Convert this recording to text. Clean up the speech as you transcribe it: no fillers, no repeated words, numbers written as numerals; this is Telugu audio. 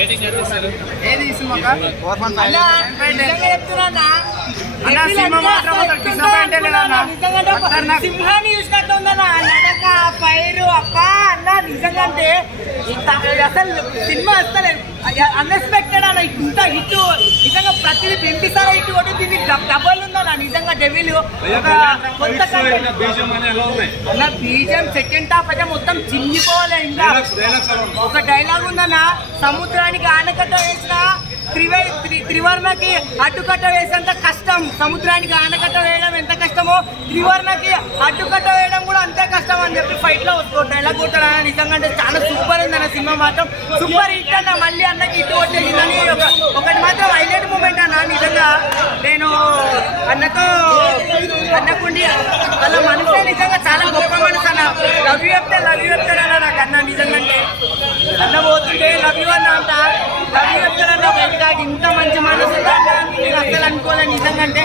ఏది ఈ సినిమా సినిమా మాత్రం సింహాన్ని చూసినట్టు ఉందన్న నడక ఫైర్ అప్ప అన్న నిజంగా అంటే అసలు సినిమా అసలు అన్ఎక్స్పెక్టెడ్ అన్న ఇంత హిట్ నిజంగా ప్రతిదీ బింబిసారా హిట్ కొట్టి దీన్ని డబల్ ఉందన్న నిజంగా డెవిల్ కొత్త అన్న బీజం సెకండ్ హాఫ్ అయితే మొత్తం చిందిపోవాలి. ఇంకా ఒక డైలాగ్ ఉందన్న, సముద్రానికి ఆనకట్ట వేసిన త్రివర్ణకి అడ్డుకట్ట వేసేంత కష్టం, సముద్రానికి ఆనకట్ట వేయడం ఎంత కష్టమో త్రివర్ణకి అడ్డుకట్ట వేయడం కూడా అంతే కష్టం అని చెప్పి ఫైట్ లో డైలాగ్ కొట్టాడన్న. నిజంగా అంటే చాలా సూపర్ ఉంది అన్న సినిమా మాత్రం, సూపర్ హిట్ అన్న. మళ్ళీ అన్నకి హిట్ కొట్టేసిందని ఒకటి మాత్రం హైలైట్ మూమెంట్ అన్న. నిజంగా నేను అన్నకుండి వాళ్ళ మనసే నిజంగా చాలా గొప్ప మనసు అన్న. లవ్ యూ చెప్తాడన్న నాకు అన్న. నిజంగా అన్న పోతుంటే లవ్ యూ అన్న అంట, లవ్ యూ చెప్తాడన్న. ఇంత మంచి మనసు అసలు అనుకోలే నిజంగా అంటే.